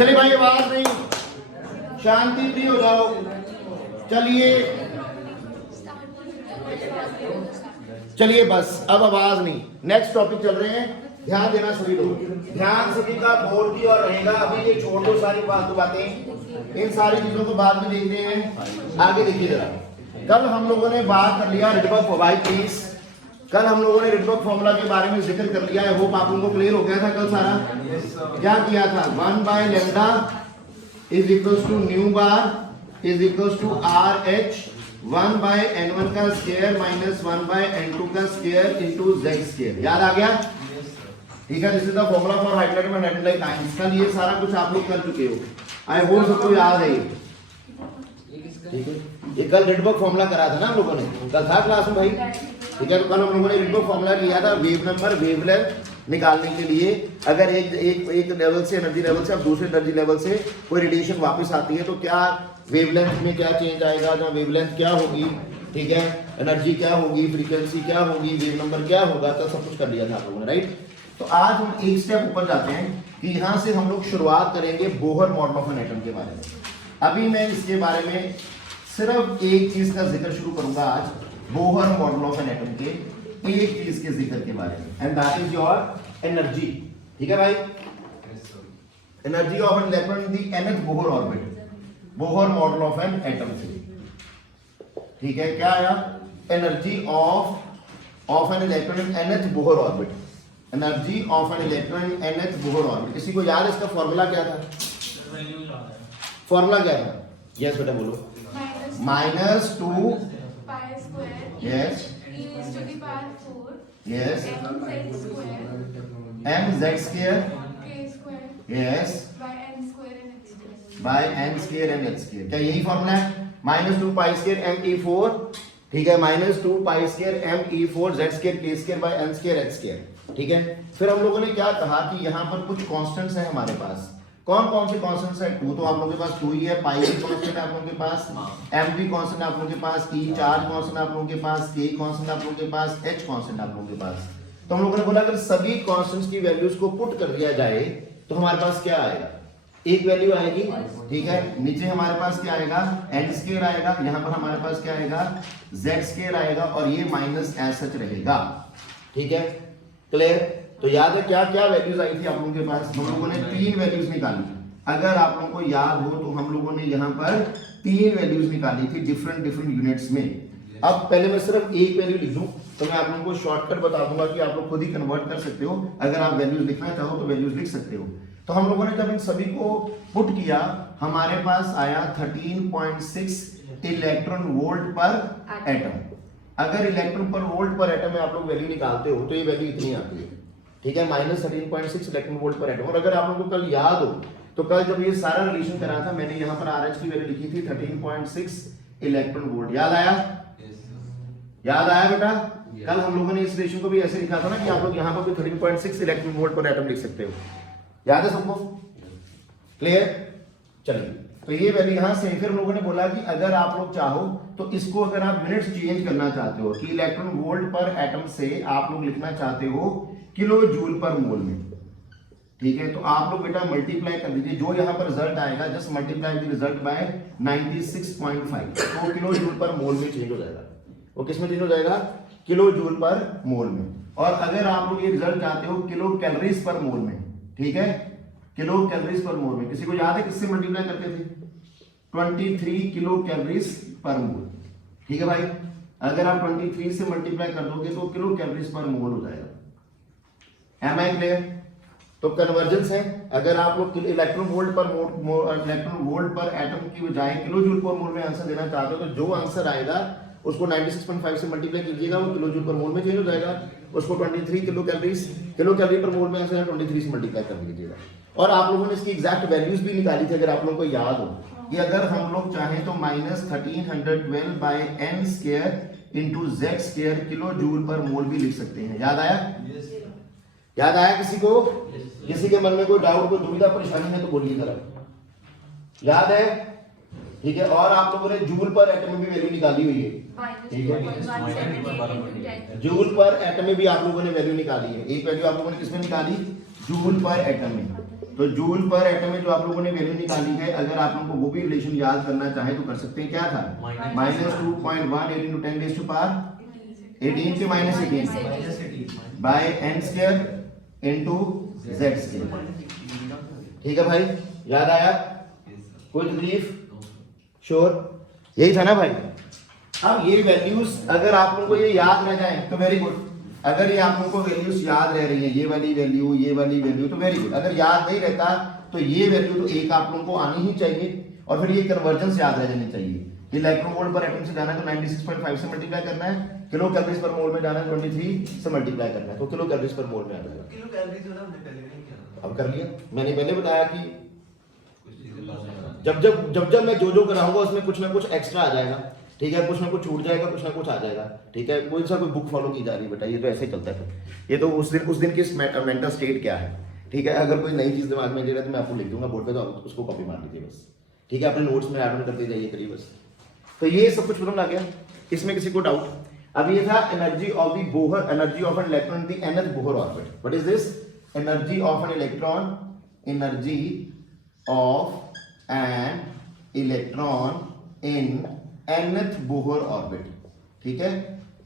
चलिए भाई आवाज नहीं, शांति प्रिय हो जाओ। चलिए बस अब आवाज नहीं, नेक्स्ट टॉपिक चल रहे हैं, ध्यान देना सभी लोग, ध्यान सभी का बोर्ड की और रहेगा। अभी ये छोड़ दो सारी फालतू बातें, इन सारी चीजों को बाद में देखते हैं। आगे देखिए जरा, कल हम लोगों ने बात कर लिया रिडबर्ग भाई प्लीज, कल हम लोगों ने रिडबर्ग फॉर्मूला के बारे में जिक्र कर लिया है। होप आप लोगों को क्लियर हो गया था कल सारा। क्या किया था, 1 by lambda is equals to nu bar is equals to R H 1 by n1 का स्क्वायर माइनस 1 बाय n2 का स्क्वायर इनटू z स्क्वायर। याद आ गया? ठीक है, this is the formula for hydrogen and hydrogen ions. कल ये सारा कुछ आप लोग कर चुके हो, आई होप सबको याद है। ठीक है, ये कल रिडबर्ग फॉर्मूला करा था ना हम लोगों ने, कल था क्लास में भाई। ठीक है, तो कल हम लोगों ने रिडबर्ग फॉर्मूला किया था वेव नंबर वेवलेंथ निकालने के लिए। अगर एक लेवल से एनर्जी लेवल से अब दूसरे एनर्जी लेवल से कोई रेडिएशन वापस आती है तो क्या वेवलेंथ में क्या चेंज आएगा, जहाँ वेवलेंथ क्या होगी, ठीक है, एनर्जी क्या होगी, फ्रीक्वेंसी क्या होगी, वेव नंबर क्या होगा, तो सब कुछ कर लिया था आप लोगों ने, राइट। तो आज हम एक स्टेप ऊपर जाते हैं कि यहाँ से हम लोग शुरुआत करेंगे Bohr model of an atom के बारे में। अभी मैं इसके बारे में सिर्फ एक चीज का जिक्र शुरू करूंगा आज, Bohr model of an atom के एक चीज के जिक्र के बारे में, and that is your energy. ठीक है भाई, energy of an electron in the nth Bohr orbit, Bohr model of an atom से। ठीक है, क्या आया, energy of an electron in nth Bohr orbit, energy of an electron in nth Bohr orbit. किसी को याद है इसका फॉर्मूला क्या था? फॉर्मूला क्या था? यस बेटा बोलो। Minus 2 yes yes mz square yes by n square and h square. क्या यही फॉर्मूला है? Minus 2 pi square m e4, ठीक है, minus 2 pi square m e4 z square k square by n square h square. ठीक है, फिर हम लोगों ने क्या कहा कि यहाँ पर कुछ कांस्टेंट्स हैं हमारे पास। कौन कौन से कांस्टेंट्स हैं? 2 तो आप लोगों के पास 2 ही है, पाई भी कांस्टेंट है आप लोगों के पास, m भी कांस्टेंट आप लोगों के पास, e चार्ज कांस्टेंट आप लोगों के पास, k कांस्टेंट आप लोगों के पास, h कांस्टेंट आप लोगों के पास। तो हम लोगों ने बोला अगर सभी कांस्टेंट्स की वैल्यूज को पुट कर दिया जाए तो हमारे पास क्या आएगा? एक वैल्यू आएगी। ठीक है, नीचे हमारे पास क्या आएगा? n स्क्वायर आएगा, यहाँ पर हमारे पास क्या आएगा? z स्क्वायर आएगा, और ये माइनस एस एच रहेगा। ठीक है, क्लियर? तो याद है क्या क्या वैल्यूज आई थी आप लोगों के पास? हम लोगों ने 3 वैल्यूज निकाली। अगर आप लोगों को याद हो तो हम लोगों ने यहाँ पर 3 वैल्यूज निकाली थी डिफरेंट यूनिट्स में। अब पहले मैं सिर्फ एक वैल्यू लिख दूं तो मैं आप लोगों को शॉर्टकट बता दूंगा कि आप लोग खुद ही कन्वर्ट कर सकते हो। अगर आप वैल्यूज लिखना चाहो तो वैल्यूज लिख सकते हो। तो हम लोगों ने जब इन सभी को पुट किया हमारे पास आया 13.6 इलेक्ट्रॉन वोल्ट पर एटम। अगर इलेक्ट्रॉन पर वोल्ट पर एटम में आप लोग वैल्यू निकालते हो तो ये वैल्यू इतनी आती है। ठीक है, minus 13.6 electron volt per atom. और अगर आप लोगों को कल याद हो तो कल जब ये सारा रिलेशन करा था मैंने यहाँ पर RH की वैल्यू लिखी थी 13.6 इलेक्ट्रॉन वोल्ट। याद आया? याद आया बेटा? कल हम लोगों ने इस रिलेशन को भी ऐसे लिखा था ना कि आप लोग यहाँ पर भी 13.6 इलेक्ट्रॉन वोल्ट पर एटम लिख सकते हो। याद है सबको? क्लियर? चलिए, तो ये वैल्यू यहाँ से फिर हम लोगों ने बोला कि अगर आप लोग चाहो तो इसको अगर आप मिनट्स चेंज करना चाहते हो कि इलेक्ट्रॉन वोल्ट पर एटम से आप लोग लिखना चाहते हो किलो जूल पर मोल में। ठीक है, तो आप लोग बेटा मल्टीप्लाई कर दीजिए, जो यहाँ पर रिजल्ट आएगा just multiply the result by 96.5, तो किलो जूल पर मोल में चेंज हो जाएगा। वो किस में चेंज हो जाएगा? किलो जूल पर मोल में। और अगर आप लोग ये रिजल्ट चाहते हो किलो कैलोरीज पर मोल में, ठीक है, किलो कैलोरीज पर मोल में, किसी को याद है किससे मल्टीप्लाई करते थे? 23 किलो कैलोरीज पर मोल। ठीक है भाई, अगर आप 23 से मल्टीप्लाई कर दोगे तो किलो कैलोरीज पर मोल हो जाएगा। Am I clear? तो कन्वर्जेंस है, अगर आप लोग इलेक्ट्रॉन वोल्ट पर एटम की बजाय किलो जूल पर मोल में आंसर देना चाहते हो तो जो आंसर आएगा उसको 96.5 से मल्टीप्लाई कीजिएगा, वो किलो जूल पर मोल में चेंज हो जाएगा। उसको 23 किलो कैलोरी पर मोल में आंसर 23 से मल्टीप्लाई कर दीजिएगा। और आप लोगों ने इसकी एग्जैक्ट वैल्यूज भी निकाली थी अगर आप लोगों को याद हो कि अगर हम लोग चाहें तो minus 1312 by n square into z square kilo joule per mole भी लिख सकते हैं। याद आया? याद आया किसी को? किसी के मन में कोई डाउट, कोई दुविधा परेशानी है तो बोलिए जरा। याद है? ठीक है, और आप लोगों ने जूल पर एटम में भी वैल्यू निकाली हुई है। ठीक है, जूल पर एटम में भी आप लोगों ने वैल्यू निकाली है। एक वैल्यू आप लोगों ने किसमें निकाली? जूल पर एटम में। तो जूल पर एटम में जो आप लोगों ने वैल्यू निकाली है, अगर आप लोगों को वो भी रिलेशन याद करना चाहे तो कर सकते हैं। क्या था? -2.1 8 × 10⁻18 के -18 by n square into z square. ठीक है भाई, याद आया? कोई तकलीफ? श्योर? यही था ना भाई। अब ये वैल्यूज अगर आप लोगों को ये याद रह जाए तो वेरी गुड। अगर ये आप लोगों को वैल्यूज याद रह रही है, ये वाली वैल्यू, ये वाली वैल्यू, तो वेरी गुड। अगर याद नहीं रहता तो ये वैल्यू तो एक आप लोगों को आनी ही चाहिए, और फिर ये कन्वर्जेंस याद रह जानी चाहिए। इलेक्ट्रॉन वोल्ट पर एटम से जाना है तो 96.5 से मल्टीप्लाई करना है, किलो कैलोरीज पर मोल में जाना है 23 से मल्टीप्लाई करना है, तो किलो कैलोरीज पर मोल में आ जाएगा। किलो कैलोरीज होना हमने पहले नहीं किया। अब कर लिया, मैंने पहले बताया कि जब मैं जो कराऊंगा उसमें कुछ ना कुछ एक्स्ट्रा आ जाएगा। ठीक है, कुछ ना कुछ छूट जाएगा, कुछ ना कुछ आ जाएगा। ठीक है, कोई सा कोई बुक फॉलो की जा रही है बेटा, ये तो ऐसे ही चलता है। ये तो उस दिन की मेंटल स्टेट क्या है। ठीक है, अगर कोई नई चीज दिमाग में ले रहा है तो मैं आपको लिख दूंगा बोर्ड पे, तो आप उसको कॉपी मार लीजिए बस। ठीक है, अपने नोट्स में ऐड ऑन करते जाइए करिए बस। तो ये सब कुछ पता आ गया, इसमें किसी को डाउट? अब ये था energy of the Bohr, energy of an electron in the nth Bohr orbit. What is this? Energy of an electron, energy of an electron in nth Bohr orbit. ठीक है,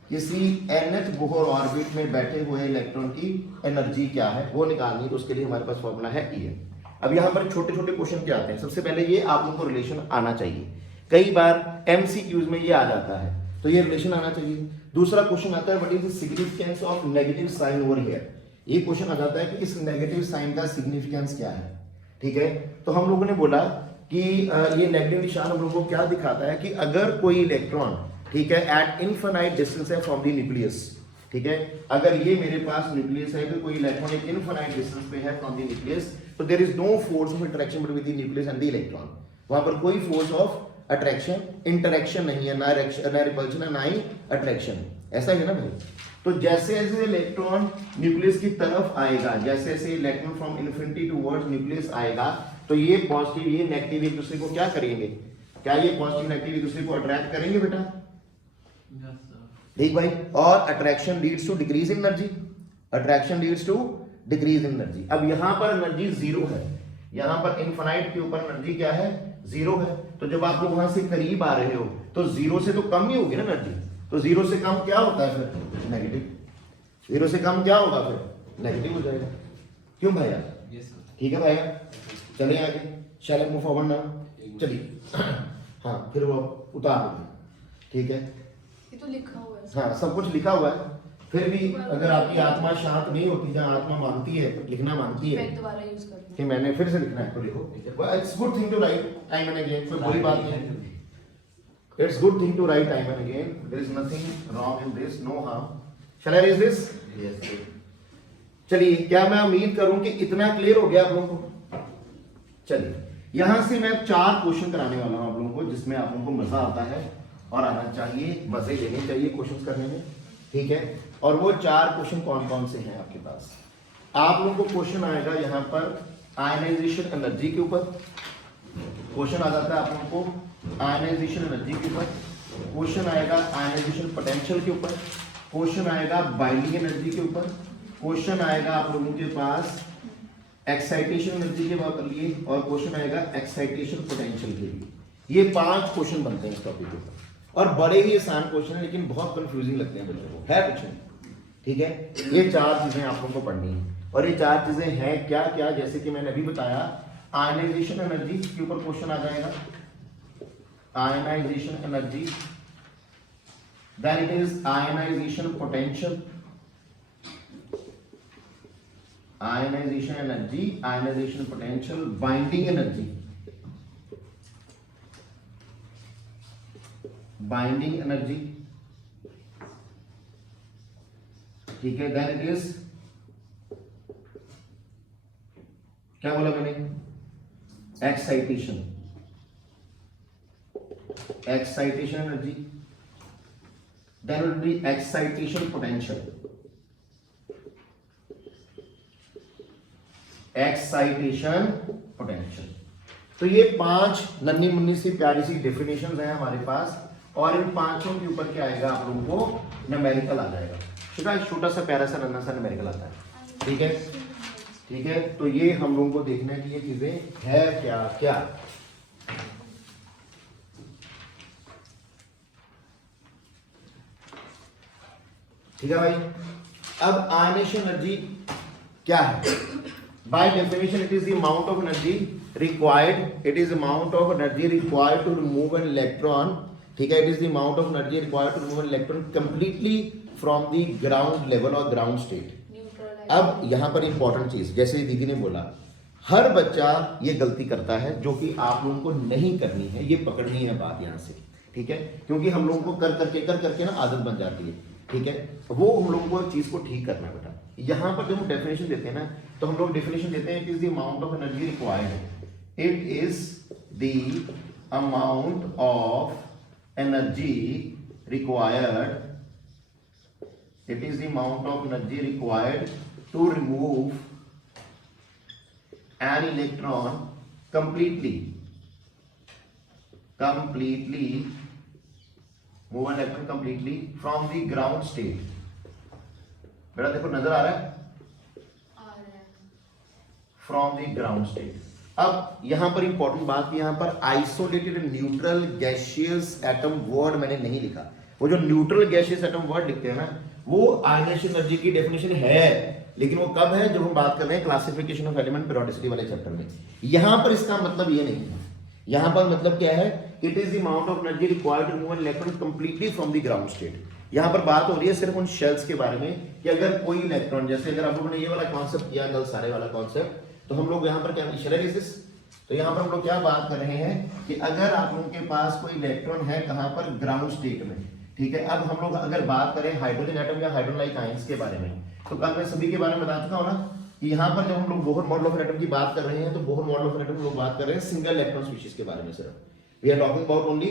किसी nth बोहर ऑर्बिट में बैठे हुए electron की energy क्या है वो निकालनी है, तो उसके लिए हमारे पास फॉर्मूला है E है। अब यहाँ पर छोटे छोटे क्वेश्चन क्या आते हैं, सबसे पहले ये आप लोगों को रिलेशन आना चाहिए। कई बार MCQs में ये आ जाता है, तो ये रिलेशन आना चाहिए। दूसरा क्वेश्चन आता है what is the significance of negative sign over here. ये क्वेश्चन आ जाता है कि इस नेगेटिव साइन का सिग्निफिकेंस क्या है। ठीक है, तो हम लोगों ने बोला कि ये नेगेटिव निशान हम लोगों को क्या दिखाता है कि अगर कोई इलेक्ट्रॉन, ठीक है, एट इनफाइनाइट डिस्टेंस है फ्रॉम द न्यूक्लियस। ठीक है, अगर ये मेरे पास न्यूक्लियस है, तो कोई इलेक्ट्रॉन एक इनफाइनाइट डिस्टेंस पे है फ्रॉम द न्यूक्लियस, तो there is no force of interaction between the nucleus and the electron. वहां पर कोई फोर्स ऑफ अट्रैक्शन, इंटरेक्शन नहीं है, ना रिपल्शन है, ना ही अट्रैक्शन। ऐसा ही है ना भाई। तो जैसे जैसे इलेक्ट्रॉन न्यूक्लियस की तरफ आएगा, जैसे जैसे electron from infinity towards nucleus आएगा, तो ये पॉजिटिव ये नेगेटिव एक दूसरे को क्या करेंगे? क्या ये पॉजिटिव नेगेटिव एक दूसरे को अट्रैक्ट करेंगे बेटा? ठीक भाई। और attraction leads to decrease in energy, attraction leads to decrease in energy. अब यहां पर एनर्जी जीरो है, यहां पर इनफाइनाइट के ऊपर एनर्जी क्या है? जीरो है। तो जब आप लोग वहां से करीब आ रहे हो तो जीरो से तो कम ही होगी ना एनर्जी, तो जीरो से कम क्या होता है फिर? नेगेटिव। जीरो से कम क्या होगा फिर? नेगेटिव हो जाएगा। क्यों भैया? ठीक है भैया, चलिए आगे। शैल आई मूव फॉरवर्ड नाउ? चलिए हाँ, फिर वो उतार दो। ठीक है, ये तो लिखा हुआ है। हाँ, सब कुछ लिखा हुआ है। फिर भी अगर आपकी आत्मा शांत नहीं होती, जहाँ आत्मा मांगती है, लिखना मांगती है दोबारा यूज करते हैं कि मैंने फिर से लिखना है, तो लिखो। It's good thing to write time and again, कोई बुरी बात नहीं है। It's good thing to write time and again, there is nothing wrong in this, no harm. Shall I read this? Yes. चलिए, क्या मैं उम्मीद करूं कि इतना क्लियर हो गया आप लोगों को? चलिए, यहां से मैं 4 क्वेश्चन कराने वाला हूं आप लोगों को, जिसमें आप लोगों को मजा आता है और आना चाहिए, मजे लेने चाहिए क्वेश्चन करने में। ठीक है, और वो 4 क्वेश्चन कौन कौन से हैं आपके पास? आप लोगों को क्वेश्चन आएगा यहाँ पर आयनाइजेशन एनर्जी के ऊपर, क्वेश्चन आ जाता है आप लोगों को आयनाइजेशन एनर्जी के ऊपर, क्वेश्चन आएगा आयनाइजेशन पोटेंशियल के ऊपर, क्वेश्चन आएगा बाइंडिंग एनर्जी के ऊपर, क्वेश्चन आएगा आप लोगों के पास एक्साइटेशन एनर्जी के लिए, और क्वेश्चन आएगा एक्साइटेशन पोटेंशियल के लिए। ये 5 क्वेश्चन बनते हैं इस टॉपिक के ऊपर, और बड़े ही आसान क्वेश्चन है, लेकिन बहुत कंफ्यूजिंग लगते हैं बच्चों को, है कुछ नहीं। ठीक है, ये 4 चीजें आप लोगों को पढ़नी है, और ये 4 चीजें हैं क्या क्या? जैसे कि मैंने अभी बताया, आयनाइजेशन एनर्जी के ऊपर क्वेश्चन आ जाएगा, ionization energy, then it is ionization potential, ionization energy, ionization potential, binding energy, binding energy. ठीक है, देन इट इज, क्या बोला मैंने? Excitation, excitation energy, then will be excitation potential, excitation potential. तो ये 5 नन्ही मुन्नी सी प्यारी सी डेफिनेशंस हैं हमारे पास, और इन 5 के ऊपर क्या आएगा आप लोगों को? न्यूमेरिकल आ जाएगा। छोटा सा प्यारा सा नन्हा सा न्यूमेरिकल आता है। ठीक है, ठीक है, तो ये हम लोगों को देखना है कि ये चीजें है क्या क्या। ठीक है भाई, अब आयनेशन एनर्जी क्या है? By definition it is the amount of energy required, it is amount of energy required to remove an electron. ठीक है, it is the amount of energy required to remove an electron completely from the ground level और ground state. अब यहां पर important चीज, जैसे दीदी ने बोला, हर बच्चा ये गलती करता है जो कि आप लोगों को नहीं करनी है, ये पकड़नी है बात यहां से। ठीक है, क्योंकि हम लोगों को कर करके ना आदत बन जाती है। ठीक है, वो हम लोगों को चीज को ठीक करना है बेटा। यहां पर जब हम डेफिनेशन देते हैं ना, तो हम लोग डेफिनेशन देते हैं it is the amount of energy required, it is the amount of energy required, it is the amount of energy required to remove an electron completely move an electron completely from the ground state। बेटा देखो नजर आ रहा है, from the ground state। अब यहां पर important बात, यहां पर isolated neutral gaseous atom word मैंने नहीं लिखा। वो जो न्यूट्रल गैसियस एटम वर्ड लिखते हैं ना, वो आयनेशन एनर्जी की डेफिनेशन है, लेकिन वो कब है? जब हम बात कर रहे हैं क्लासिफिकेशन ऑफ एलिमेंट पेरियोडिसिटी वाले चैप्टर में। यहां पर इसका मतलब ये नहीं है। यहां पर मतलब क्या है? It is the amount of energy required to remove an electron completely from the ground state. यहां पर बात हो रही है सिर्फ उन शेल्स के बारे में कि अगर कोई इलेक्ट्रॉन, जैसे अगर आप लोगों ने ये वाला कॉन्सेप्ट किया कल, सारे वाला कॉन्सेप्ट, तो हम लोग यहां पर क्या इनिशियलाइसिस, तो यहां पर हम लोग क्या बात कर रहे हैं कि अगर आप लोगों के पास कोई इलेक्ट्रॉन है कहां पर? ग्राउंड स्टेट में। ठीक है, अब हम लोग अगर बात करें हाइड्रोजन एटम या हाइड्रोजन लाइक आयंस के बारे में, तो कल मैं सभी के बारे में बता चुका हूं ना कि यहां पर जब हम लोग Bohr model of an atom की बात कर रहे हैं, तो Bohr model of an atom लोग बात कर रहे हैं सिंगल इलेक्ट्रॉन स्पीशीज के बारे में। सिर्फ we are talking about only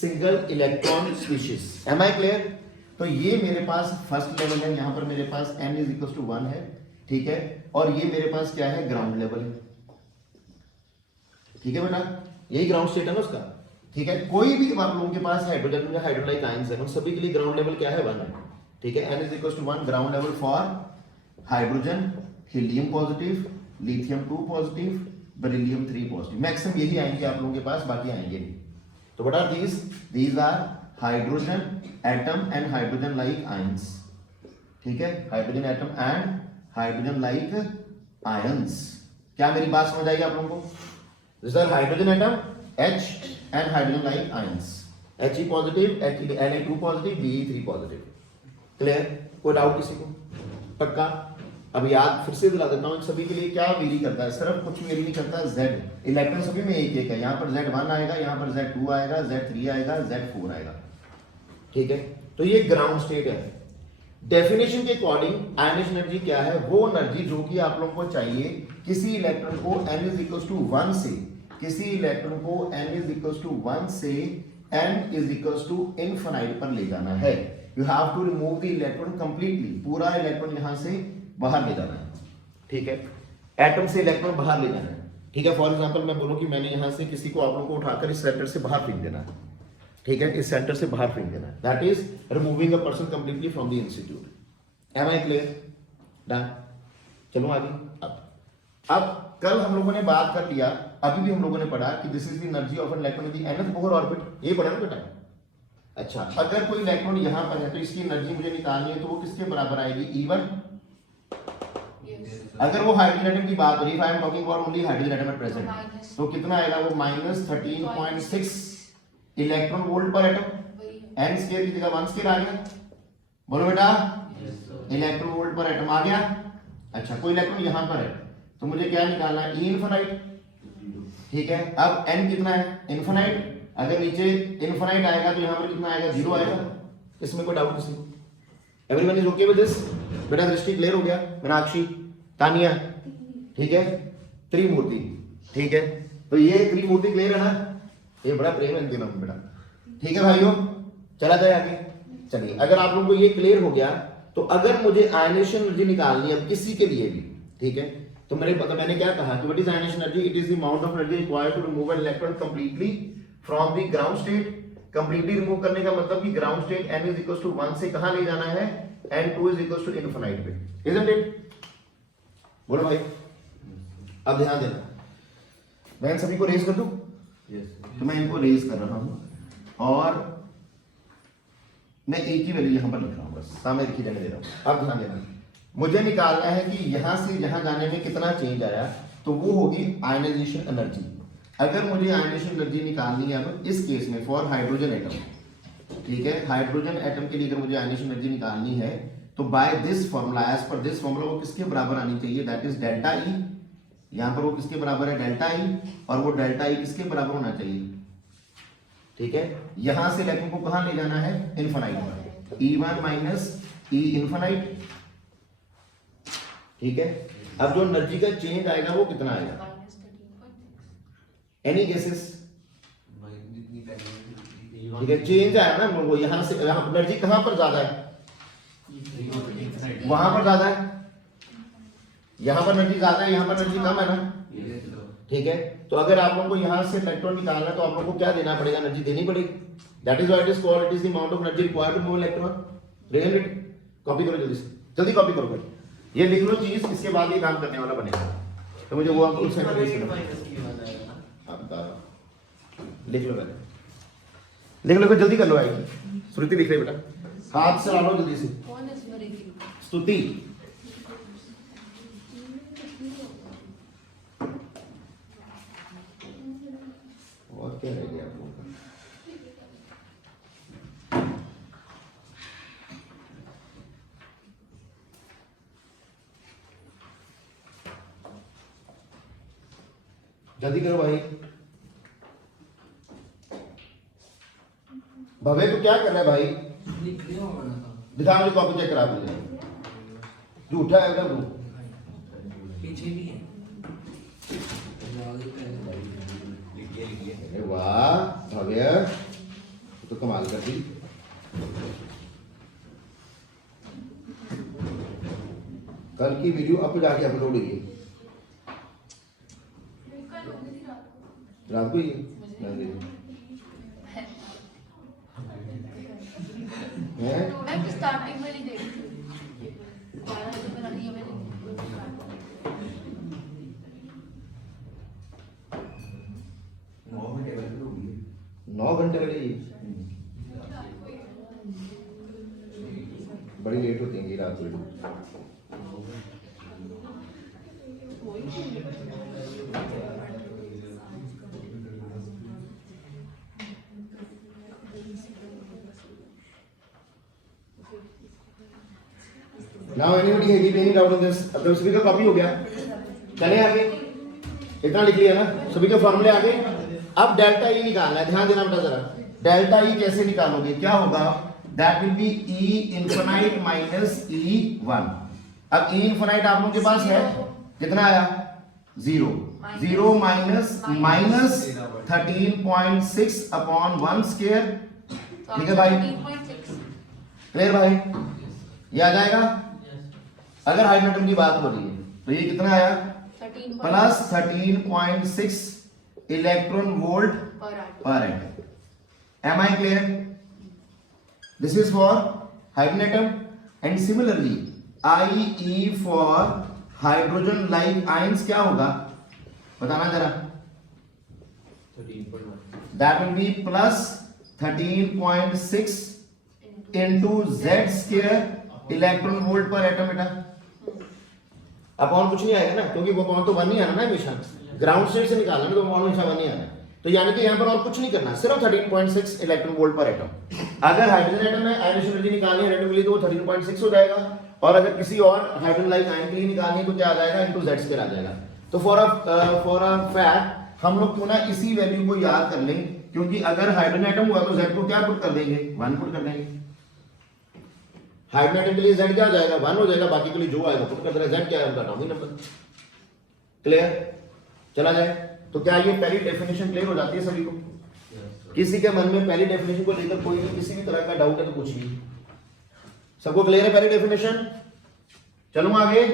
single electron species. Am I clear? तो ये मेरे पास फर्स्ट लेवल है, यहां पर मेरे पास n इज इक्वल टू 1 है। ठीक है, और ये मेरे पास क्या है? ग्राउंड लेवल है। ठीक है बेटा, यही ग्राउंड स्टेट है ना उसका। ठीक है, कोई भी आप लोगों के पास हाइड्रोजन या हाइड्रोलाइक आयंस है, उन सभी के लिए ग्राउंड लेवल क्या है? 1 है। ठीक है, n is equal to 1 ground level for hydrogen, helium positive, lithium 2 positive, beryllium 3 positive. Maximum यही आएंगे आप लोगों के पास, बाकी आएंगे नहीं। तो what are these are hydrogen atom and hydrogen like ions. ठीक है, hydrogen atom and hydrogen like ions. क्या मेरी बात समझ आई आप लोगों को? This are hydrogen atom H and hydrogen like ions, He positive, Na2 positive, Be3 positive। Clear? कोई डाउट किसी को? पक्का? अब याद फिर से दिला देता हूं, इन सभी के लिए क्या वेरी करता है? सिर्फ कुछ वेरी नहीं करता, Z इलेक्ट्रॉन सभी में एक एक है। यहाँ पर Z1 आएगा, यहाँ पर Z2 आएगा, Z3 आएगा, Z4 आएगा। ठीक है, तो ये ग्राउंड स्टेट है। डेफिनेशन के अकॉर्डिंग आयनेशन एनर्जी क्या है? वो एनर्जी जो कि आप लोगों को चाहिए किसी इलेक्ट्रॉन को n इज इक्वल टू 1 से, किसी इलेक्ट्रॉन को n इज इक्वल टू 1 से n is equal to infinite पर ले जाना है। You have to remove the electron completely, पूरा इलेक्ट्रॉन यहां से बाहर ले जाना है। ठीक है, एटम से इलेक्ट्रॉन बाहर ले जाना है। ठीक है, फॉर एग्जांपल मैं बोलूं कि मैंने यहां से किसी को, आप लोगों को उठाकर इस सेंटर से बाहर फेंक देना है। ठीक है, इस सेंटर से बाहर फेंक देना है, that is removing a person completely from the institute. Am I clear? Done. चलो आगे। अब कल हम लोगों ने बात कर लिया, अभी भी हम लोगों ने पढ़ा कि this is the energy of an electron in the nth Bohr orbit. ये पढ़ा ना बेटा? अच्छा, अगर कोई इलेक्ट्रॉन यहां पर है तो इसकी एनर्जी मुझे निकालनी है, तो वो किसके बराबर आएगी? E1। अगर वो हाइड्रोजन एटम की बात हो रही है, I am talking about only hydrogen atom at present, तो कितना आएगा? वो -13.6 electron volt per atom. n square की जगह 1 स्क्वायर आ गया। बोलो बेटा, इलेक्ट्रॉन वोल्ट पर एटम आ गया। अच्छा, कोई इलेक्ट्रॉन यहां पर है, तो मुझे क्या निकालना है? E infinite. ठीक है, अब n कितना है? इनफिनाइट। अगर नीचे इनफिनाइट आएगा तो यहां पर कितना आएगा? 0 आएगा। इसमें कोई डाउट किसी को? Everyone is okay with this? बेटा दृष्टि क्लियर हो गया? मीनाक्षी, तानिया, ठीक है, त्रिमूर्ति, ठीक है, तो ये त्रिमूर्ति क्लियर है ना? ये बड़ा प्रेम है दिनों में बेटा। ठीक है भाइयों, चला जाए आगे। चलिए, अगर आप लोगों को ये क्लियर हो गया, तो अगर मुझे आयनेशन एनर्जी निकालनी है किसी के लिए भी, ठीक है, तो मैंने क्या कहा कि what is ionization energy? It is the amount of energy required to remove an electron completely from the ground state. Completely remove करने का मतलब कि ground state n is equal to 1 से कहां ले जाना है? n2 is equal to infinite पे, इजंट इट? बोलो भाई, अब ध्यान देना, मैं इन सभी को रेज कर दूं, तो मैं इनको रेज कर रहा हूं और मैं एक ही वैल्यू यहां पर लिख रहा हूं, बस सामने लिखी रहने दे रहा हूं। अब ध्यान देना, मुझे निकालना है कि यहां से यहां जाने में कितना चेंज आया, तो वो होगी आयनाइजेशन एनर्जी। अगर मुझे आयनाइजेशन एनर्जी निकालनी है अब इस केस में फॉर हाइड्रोजन एटम, ठीक है, हाइड्रोजन एटम के लिए अगर मुझे आयनाइजेशन एनर्जी निकालनी है तो by this formula, as per this formula वो किसके बराबर आनी चाहिए, दैट इज डेल्टा ई। यहां पर वो किसके बराबर है, डेल्टा ई, और वो डेल्टा ई किसके बराबर होना चाहिए, ठीक है। यहां से इलेक्ट्रॉन को कहां ले जाना है, इनफाइनाइट पर, E1 माइनस E इनफाइनाइट, ठीक है। अब जो एनर्जी का चेंज आएगा वो कितना आएगा, एनी गेसेस, ठीक है। चेंज आया ना वो, यहां से एनर्जी कहां पर ज्यादा है, वहां पर ज्यादा है, यहां पर एनर्जी ज्यादा है, यहां पर एनर्जी कम है ना, ठीक है। तो अगर आप लोगों को यहां से इलेक्ट्रॉन निकालना है तो आप लोगों को क्या देना पड़ेगा, एनर्जी देनी पड़ेगी। That is why it is called, it is the amount of energy required to move electron. Real it, copy करो जल्दी से, जल्दी कॉपी करो भाई, ये लिख लो चीज, इसके बाद ये काम करने वाला बनेगा। तो मुझे वो आपको उससे रिप्लेस करना है, लिख लो पहले, लिख लो जल्दी कर लो। आएगी श्रुति, लिख रही बेटा, हाथ से ला लो जल्दी से। कौन है इसमें रेखी? स्तुति, और क्या रह गया आप लोगों का, जल्दी करो भाई। भवे तू क्या कर रहा है भाई, दिखा मुझे कॉपी चेक करा मुझे, झूठा है एकदम तू। पीछे भी है, अरे वाह भव्य, तो कमाल कर दी। कल की वीडियो अब जाके अपलोड हुई है, रात को ही है? मैं स्टार्टिंग में नहीं देखी थी, 12 बजे बना दिया मैंने। 9 घंटे लगे, बड़ी लेट होती है रात को। Now anybody have any doubt on this? अब तो सभी का कॉपी हो गया, चले आगे, इतना लिख लिया ना, सभी के फॉर्मूले आगे। अब डेल्टा ई निकालना है, ध्यान देना बेटा जरा, डेल्टा ई कैसे निकालोगे, क्या होगा, that will be E infinite minus E1। अब ई इनफिनाइट आप लोगों के पास है, कितना आया, 0, 0 माइनस 13.6 अपॉन 1 स्क्वायर, ठीक है भाई, 13.6 क्लियर भाई, ये आ जाएगा। अगर हाइड्रोजन की बात हो रही है तो ये कितना आया, plus 13.6 electron volt per atom. Am I clear, this is for hydrogen atom. And similarly I E for hydrogen like ions क्या होगा, बताना जरा, that will be plus 13.6 into Z square electron volt per atom. बेटा upon कुछ नहीं आएगा ना, क्योंकि वो अपॉन तो 1 ही आना ना, हमेशा ग्राउंड स्टेट से निकालना है तो अपॉन हमेशा 1 ही आना है। तो यानी कि यहाँ पर और कुछ नहीं करना, सिर्फ 13.6 इलेक्ट्रॉन वोल्ट पर एटम। अगर हाइड्रोजन एटम में आयनाइजेशन एनर्जी निकालनी है रेडियो के लिए तो वो 13.6 हो जाएगा, और अगर किसी और हाइड्रोजन लाइक आयन के लिए निकालनी है तो क्या आ जाएगा, इनटू जेड स्क्वायर आ जाएगा। तो फॉर अ फैक्ट हम लोग क्यों ना इसी वैल्यू को याद कर लें, क्योंकि अगर हाइड्रोजन एटम हुआ तो जेड को क्या पुट कर देंगे, 1 पुट कर देंगे। हाइड्रोजन एटम के लिए z क्या आ जाएगा, 1 हो जाएगा, बाकी के लिए जो आएगा पुट कर देना, z क्या है उनका एटॉमिक नंबर। क्लियर, चला जाए। तो क्या ये पहली डेफिनेशन क्लियर हो जाती है सभी को? किसी के मन में पहली डेफिनेशन को लेकर कोई भी किसी भी तरह का डाउट है तो पूछिए। सबको क्लियर है पहली डेफिनेशन? चलूं आगे।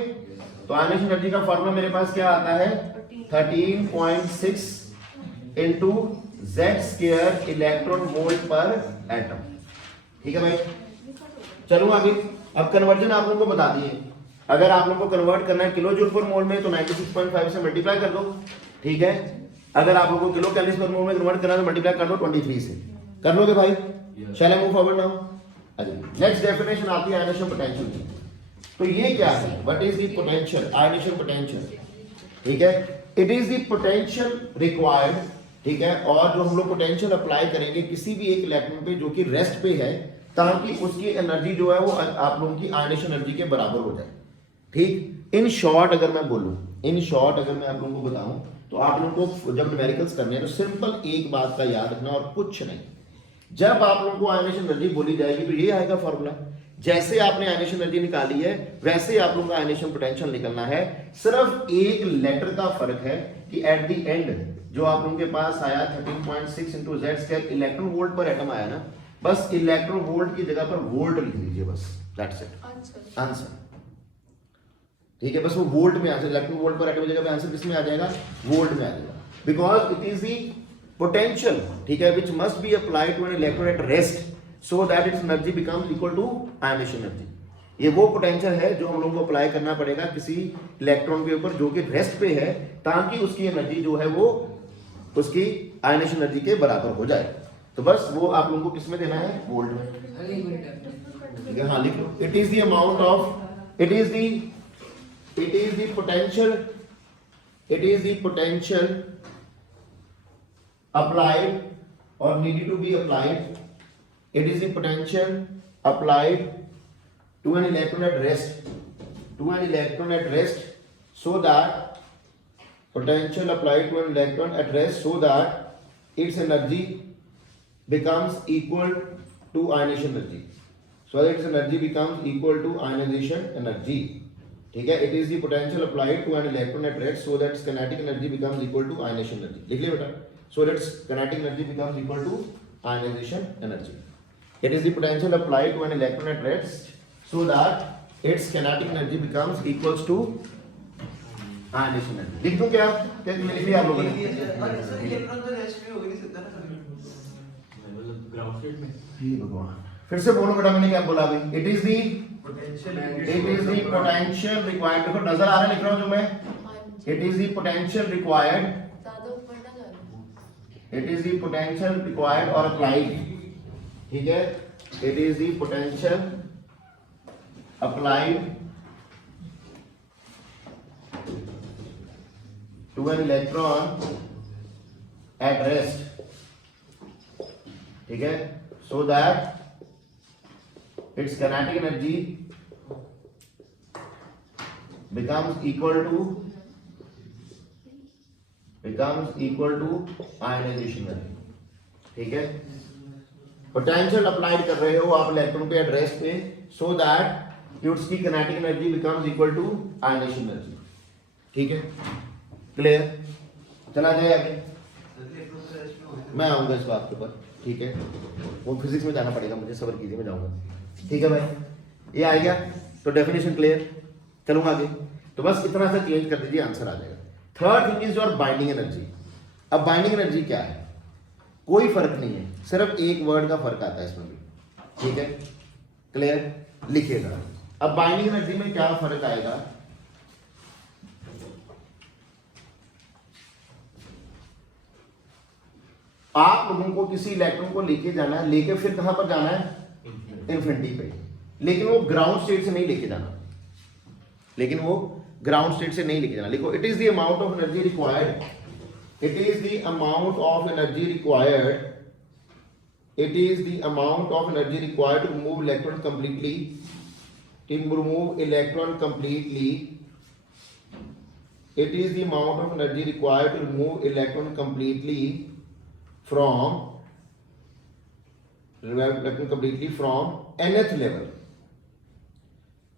तो आयनाइजेशन एनर्जी का फॉर्मूला मेरे पास क्या आता है, 13.6 into Z square electron volt per atom. ठीक है भाई, चलो आगे। अब कन्वर्जन आप लोगों को बता दिए, अगर आप लोगों को कन्वर्ट करना है किलो जूल पर मोल में तो 96.5 से मल्टीप्लाई कर दो, ठीक है। अगर आप लोगों को किलो कैलोरीज पर मोल में कन्वर्ट करना है तो मल्टीप्लाई कर दो 23 से। कर लोगे भाई? शैल आई मूव फॉरवर्ड नाउ? अच्छा, नेक्स्ट डेफिनेशन आती है आयनेशन पोटेंशियल की। तो ये क्या है? What is the potential? Ionisation potential, ठीक है। It is the potential required, ठीक है। और जो हम लोग पोटेंशियल अप्लाई करेंगे किसी भी एक इलेक्ट्रॉन पे जो कि रेस्ट पे है, ताकि उसकी एनर्जी जो है वो आप लोगों की आयनेशन एनर्जी के बराबर हो जाए, ठीक। इन शॉर्ट अगर मैं बोलूं, इन शॉर्ट अगर मैं आप लोगों को बताऊं तो आप लोगों को जब न्यूमेरिकल्स करने हैं तो सिंपल एक बात का याद रखना और कुछ नहीं। जब आप लोगों को आयनेशन एनर्जी बोली जाएगी तो ये आएगा फॉर्मूला। जैसे आपने आयनेशन एनर्जी निकाली है वैसे आप लोगों का आयनेशन पोटेंशियल निकलना है। सिर्फ एक लेटर का फर्क है कि एट द एंड जो आप लोगों के पास आया 13.6 into Z square electron volt per atom आया ना, बस इलेक्ट्रॉन वोल्ट की जगह पर वोल्ट लिख लीजिए, बस दैट्स इट, आंसर, ठीक है। बस वो वोल्ट में answer, electron volt per atom की जगह पे आंसर किस में आ जाएगा? वोल्ट में आ जाएगा, because it is the potential, ठीक है, which must be applied to an electron at rest so that its energy becomes equal to ionization energy. ये वो पोटेंशियल है जो हम लोगों को अप्लाई करना पड़ेगा किसी इलेक्ट्रॉन के ऊपर जो कि रेस्ट पे है, ताकि उसकी एनर्जी जो है वो उसकी आयनेशन एनर्जी के बराबर हो जाए। तो बस वो आप लोगों को किस में देना है? वोल्ट में, ठीक है। हाँ लिख लो। It is the amount of, it is the potential, it is the potential applied or needed to be applied, it is the potential applied to an electron at rest, to an electron at rest, so that potential applied to an electron at rest so that its energy becomes equal to ionization energy, so that its energy becomes equal to ionization energy, ठीक है। It is the potential applied to an electron at rest so that kinetic energy becomes equal to ionization energy. लिख लिया बेटा? So that kinetic energy becomes equal to ionization energy. It is the potential applied to an electron at rest so that its kinetic energy becomes equals to ionization energy. लिख दूं क्या? क्या लिख लिया आप लोगों ने? सर इलेक्ट्रॉन तो रेस्ट में हो ही नहीं सकता ना सर, ग्राउंड स्टेट में। हे भगवान, फिर से बोलो बेटा, मैंने क्या बोला अभी? It is the potential, it is the potential required, देखो नजर आ रहा है लिख रहा हूं जो मैं, it is the potential required, ज्यादा ऊपर ना जाना, it is the potential required or applied, ठीक है। it is the potential applied to an electron at rest, ठीक है, so that its kinetic energy becomes equal to ionization energy, ठीक है। पोटेंशियल अप्लाइड कर रहे हो आप इलेक्ट्रॉन पे एट रेस्ट पे सो दैट उसकी kinetic energy becomes equal to ionization energy, ठीक है। क्लियर? चला जाए आगे, इलेक्ट्रॉन तो रेस्ट में हो ही नहीं मैं आऊंगा इस बात के ऊपर, ठीक है। वो फिजिक्स में जाना पड़ेगा मुझे, सब्र कीजिए, मैं जाऊंगा, ठीक है भाई। ये आ गया तो डेफिनेशन क्लियर। चलूंगा आगे, तो बस इतना सा चेंज कर दीजिए, आंसर आ जाएगा। Third thing is your binding energy. अब बाइंडिंग एनर्जी क्या है? कोई फर्क नहीं है, सिर्फ एक वर्ड का फर्क आता है इसमें भी, ठीक है। क्लियर? लिखिएगा। अब बाइंडिंग एनर्जी में क्या फर्क आएगा? आप लोगों को किसी इलेक्ट्रॉन को लेके जाना है, लेके फिर कहां पर जाना है? इन्फिनिटी पे, लेकिन वो ग्राउंड स्टेट से नहीं लेके जाना, लेकिन वो ग्राउंड स्टेट से नहीं लेके जाना। लिखो, it is the amount of energy required, it is the amount of energy required, it is the amount of energy required to remove electron completely, to remove electron completely, it is the amount of energy required to remove electron completely from nth level,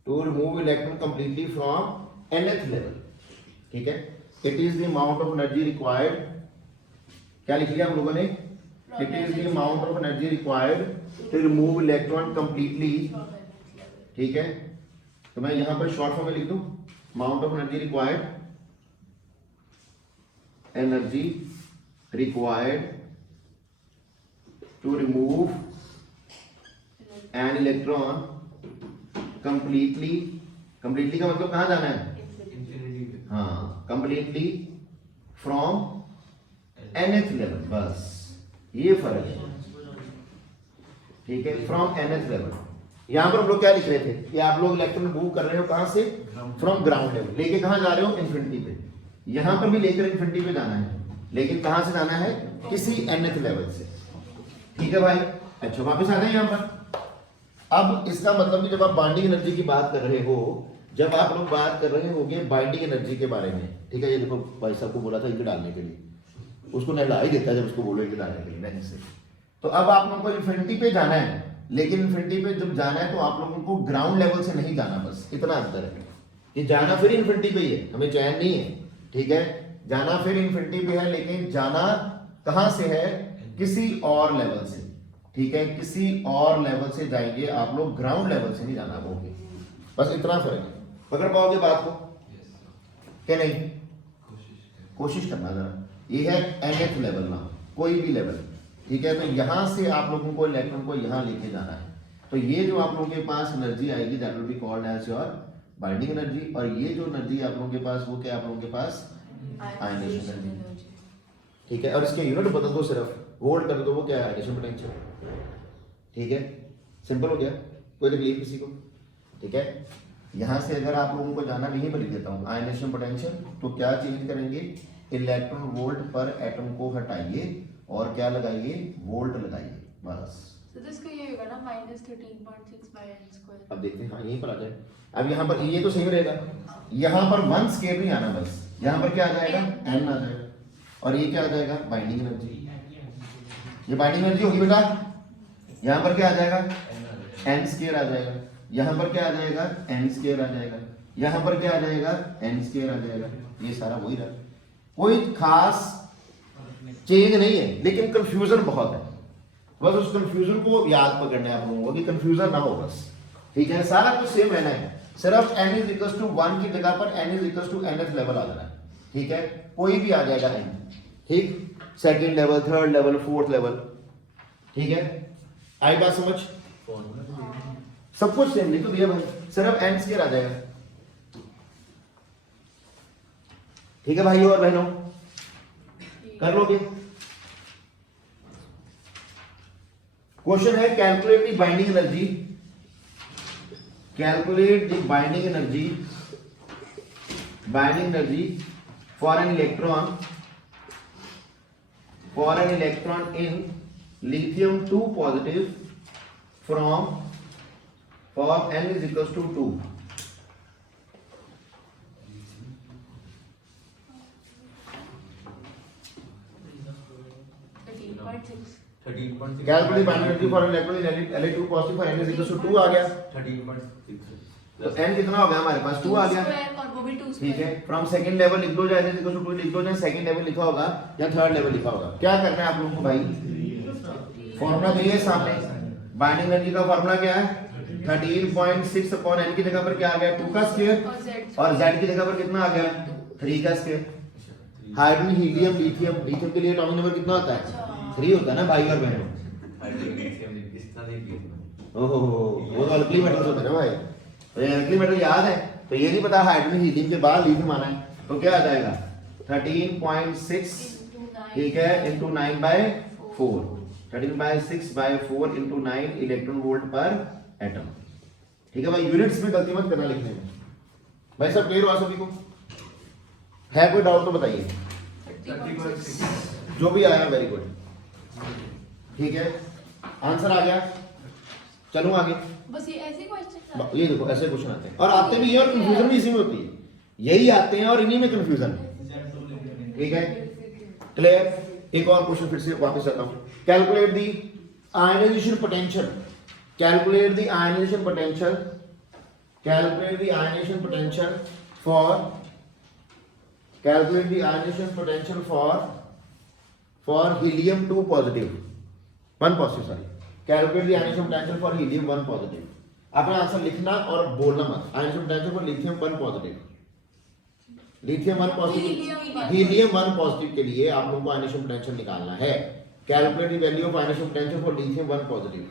to remove electron completely from nth level, ठीक है। it is the amount of energy required, क्या लिख लिया हम लोगों ने? it is the amount of energy required to remove electron completely, ठीक है। तो मैं यहां पर शॉर्ट फॉर्म में लिख दूं, amount of energy required, energy required to remove an electron completely completely का मतलब कहाँ जाना है? इंफिनिटी हाँ, कंप्लीटली फ्रॉम nth लेवल, बस ये फर्क है, ठीक है, फ्रॉम nth लेवल। यहाँ पर हम लोग क्या लिख रहे थे कि आप लोग इलेक्ट्रॉन मूव कर रहे हो कहाँ से? फ्रॉम ग्राउंड लेवल, लेके कहाँ जा रहे हो? इन्फिनिटी पे। यहाँ पर भी लेकर इन्फिनिटी पे जाना है, लेकिन कहाँ से जाना है? किसी nth लेवल से, ठीक है भाई। अच्छा, वापस आ जाए यहाँ पर। अब इसका मतलब कि जब आप बाइंडिंग एनर्जी की बात कर रहे हो, जब आप लोग बात कर रहे होगे बाइंडिंग एनर्जी के बारे में, ठीक है, ये देखो भाई साहब को बोला था इनके डालने के लिए, उसको नहला ही देता है जब उसको बोलो इनके डालने के लिए नहीं से। तो अब आप लोगों को इन्फिनिटी पे जाना है, लेकिन इन्फिनिटी पे जब जाना है तो आप लोगों को ग्राउंड लेवल से नहीं जाना, बस इतना अंतर है कि जाना फिर इन्फिनिटी पे ही है, हमें चैन नहीं है, ठीक है, जाना फिर इन्फिनिटी पे है, लेकिन जाना कहां से है? किसी और लेवल से, ठीक है, किसी और लेवल से जाएंगे आप लोग, ग्राउंड लेवल से नहीं जाना होगे, बस इतना फर्क है। पकड़ पाओगे बात को क्या? नहीं, कोशिश करना जरा। ये है nth लेवल ना, कोई भी लेवल, ठीक है। तो यहां से आप लोगों को इलेक्ट्रॉन को यहां लेके जाना है, तो ये जो आप लोगों के पास एनर्जी आएगी that will be called as your binding energy, और ये जो एनर्जी आप लोगों के पास वो क्या आप लोगों के पास? आयनेशन एनर्जी, ठीक है। और इसके यूनिट बदल दो, सिर्फ वोल्ट कर दो, वो क्या है? आयनेशन पोटेंशियल, ठीक है, सिंपल हो गया, कोई तकलीफ किसी को, ठीक है। यहां से अगर आप लोगों को जाना नहीं, पर लिख देता हूं आयनेशन पोटेंशियल, तो क्या चेंज करेंगे? इलेक्ट्रॉन वोल्ट पर एटम को हटाइए और क्या लगाइए? वोल्ट लगाइए, बस। तो इसका ये होगा ना -13.6/n²। अब देखते हैं, हाँ यहीं पर आ जाए। अब यहाँ पर ये तो सही रहेगा, यहाँ पर 1 स्केयर नहीं आना, बस यहाँ पर क्या आ जाएगा? n आ जाएगा, और ये क्या आ जाएगा? Binding energy. ये बाइंडिंग एनर्जी होगी बेटा, यहाँ पर क्या आ जाएगा? n स्केयर आ जाएगा, यहाँ पर क्या आ जाएगा? n स्केयर आ जाएगा, यहाँ पर क्या आ जाएगा? n स्केयर आ जाएगा। ये सारा वही रहा, कोई खास चेंज नहीं है, लेकिन कंफ्यूजन बहुत है, बस उस कंफ्यूजन को याद पकड़ना है आप लोगों को कि कंफ्यूजन ना हो, बस, ठीक है। सारा कुछ सेम रहना है, सिर्फ n = 1 की जगह पर n = nth लेवल आ जाना है, ठीक है, कोई भी आ जाएगा n, ठीक, second level, third level, fourth level, ठीक है। आई बात समझ? सब कुछ सेम लिख तो दिया भाई, सिर्फ n स्क्वायर आ जाएगा, ठीक है भाई और बहनों, कर लोगे? क्वेश्चन है calculate the binding energy, calculate the binding energy for an electron in lithium 2 positive from for n is equals to 2. Calculate binding energy for electron in La2 positive for n is equals to 2 आ गया, 13.6 तो n कितना हो गया हमारे पास? 2 आ गया, और वो भी 2 ठीक है। फ्रॉम सेकंड लेवल लिख दो, या n is equals to 2 लिख दो, या सेकंड लेवल लिखा होगा या थर्ड लेवल लिखा होगा। क्या करना है आप लोगों को भाई? फॉर्मूला तो ये सामने, बाइंडिंग एनर्जी का फॉर्मूला क्या है? 13.6 अपॉन n की जगह पर क्या आ गया? 2 का स्क्वायर, और z की जगह पर कितना आ गया? 3 का स्क्वायर। हाइड्रोजन, हीलियम, लिथियम के लिए एटॉमिक नंबर कितना होता है? 3 होता है ना भाई और बहनों। ओहो, वो तो अल्कली मेटल्स होते हैं ना भाई, तो ये अल्कली मेटल याद है, तो ये नहीं पता हाइड्रोजन हीलियम के बाद लिथियम आना है, तो क्या आ जाएगा? 13.6, ठीक है, into 9/4, 13/6/4 into 9 electron volt per atom, ठीक है भाई। यूनिट्स में गलती मत करना लिखने में भाई, सब क्लियर हुआ सभी को? है कोई डाउट तो बताइए, जो भी आया वेरी गुड, ठीक है, आंसर आ गया। चलो आगे, बस ये ऐसे क्वेश्चन, ये देखो ऐसे क्वेश्चन आते हैं, और आते भी ये और कंफ्यूजन भी इसी में होती है, यही आते हैं और इन्हीं में कंफ्यूजन है, ठीक है, क्लियर। एक और क्वेश्चन फिर से वापस आता हूं, calculate the ionization potential, calculate the ionization potential, calculate the ionization potential for, calculate the ionization potential for helium 2 positive 1 positive, sorry, calculate the ionization potential for helium 1 positive. अपना answer लिखना और बोलना मत। Ionization potential for lithium 1 positive, lithium 1 positive, helium 1 positive के लिए आप लोगों को आयनाइजेशन पोटेंशियल निकालना है। Calculate the value of ionization potential for lithium 1 positive.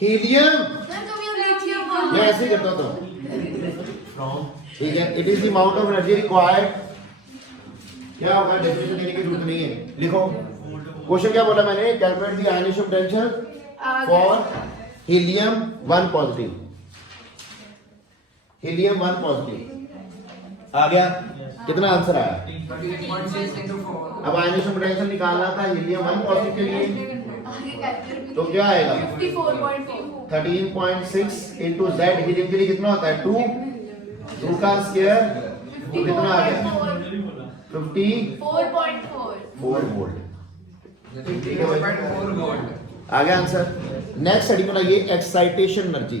Helium, sir तो ये लिथियम, मैं ऐसे ही करता था, From ठीक है, it is the amount of energy required, क्या होगा डेफिनेशन देने की जरूरत नहीं है, लिखो क्वेश्चन क्या बोला मैंने, calculate the ionisation potential for helium 1 positive, helium 1 positive आ गया, कितना आंसर आया, 38.6 into 4. अब आयनिशन पोटेंशियल निकालना था हीलियम 1 पॉजिटिव के लिए, आगे कैलकुलेट तो क्या आएगा 54.4 13.6 इंटू जेड, हीलियम के लिए कितना होता है 2 का स्क्वायर, वो कितना आ गया 54 4.4 वोल्ट, ठीक है भाई, 4 volt. आ गया आंसर। नेक्स्ट स्टडी पर आइए, एक्साइटेशन एनर्जी,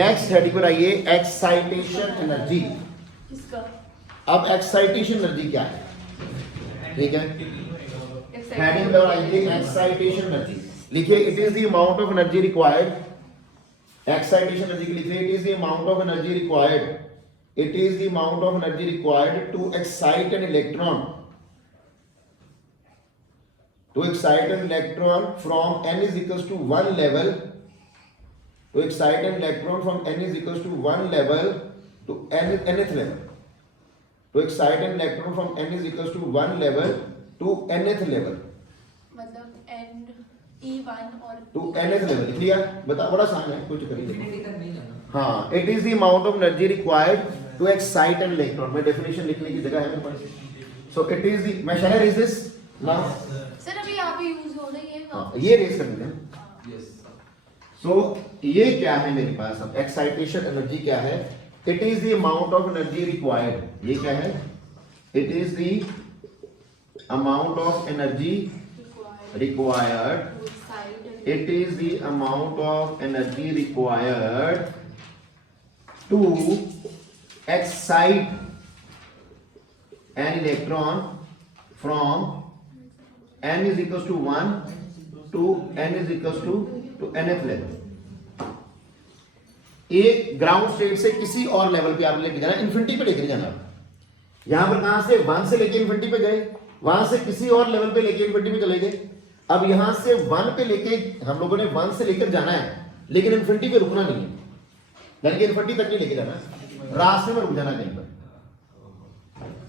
नेक्स्ट स्टडी पर आइए, एक्साइटेशन एनर्जी। इसका अब एक्साइटेशन एनर्जी क्या है, ठीक है, हेडिंग पर आइए, एक्साइटेशन एनर्जी लिखिए, it is the amount of energy required, excitation energy के लिखिए, it is the amount of energy required, it is the amount of energy required to excite an electron, to excite an electron from n is equals to 1 level, to excite an electron from n is equals to 1 level to nth level, to excite an electron from n is equals to 1 level to nth level, मतलब and E1 और to nth level लिख लिया, बता बड़ा आसान है, कोई चक्कर नहीं। Infinity तक नहीं जाना. हाँ, it is the amount of energy required to excite an electron, में डेफिनेशन लिखने की जगह है मेरे पास, सो इट इज द, मैं shall raise this now, sir अभी यहाँ पे यूज हो रही है हाँ ये रेज करने दें। Yes. सो ये क्या है मेरे पास, अब एक्साइटेशन एनर्जी क्या है, it is the amount of energy required, ये क्या है, it is the amount of energy required, it is the amount of energy required to excite an electron from n is equals to 1 to n is equals to nth level, एक ground state से किसी और level पे आप लेके जाना, infinity पे लेके जाना, यहां पर कहां से 1 से लेके इन्फिनिटी पे गए, वहां से किसी और लेवल पे लेके इन्फिनिटी पे चले गए, अब यहां से 1 पे लेके हम लोगों ने 1 से लेकर जाना है, लेकिन इन्फिनिटी पे रुकना नहीं है, यानी कि इन्फिनिटी तक नहीं लेके जाना, रास्ते में रुक जाना कहीं पर।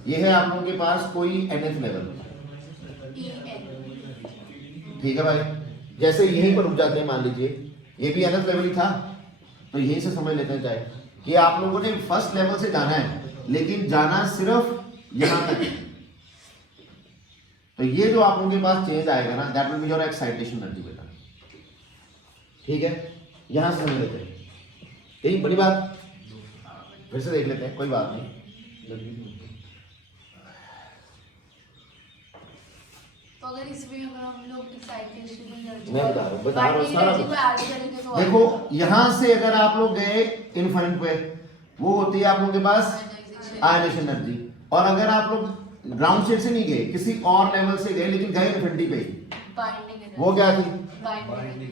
ये है आप लोगों के पास कोई nth लेवल, ठीक है भाई, जैसे यहीं पर रुक जाते हैं, मान लीजिए ये भी nth लेवल ही था, तो यहीं से समझ लेते हैं चाहे कि आप लोगों ने फर्स्ट लेवल से जाना है, लेकिन जाना सिर्फ यहां तक है, तो ये जो आप लोगों के पास चेंज आएगा ना, that will be your excitation energy बेटा, ठीक है, यहां से समझ लेते हैं, यही बड़ी बात, फिर से देख लेते हैं, कोई बात नहीं। तो अगर इसमें अगर हम लोग एक्साइटेशन एनर्जी मैं बता रहा हूँ सारा एनर्जी को ऐड करेंगे तो देखो, यहां से अगर आप लोग गए इन्फिनिट पे, वो होती है आप लोगों के पास आयनेशन एनर्जी, और अगर आप लोग ग्राउंड स्टेट से नहीं गए, किसी और लेवल से गए लेकिन गए इन्फिनिटी पे, बाइंडिंग एनर्जी, वो क्या थी, बाइंडिंग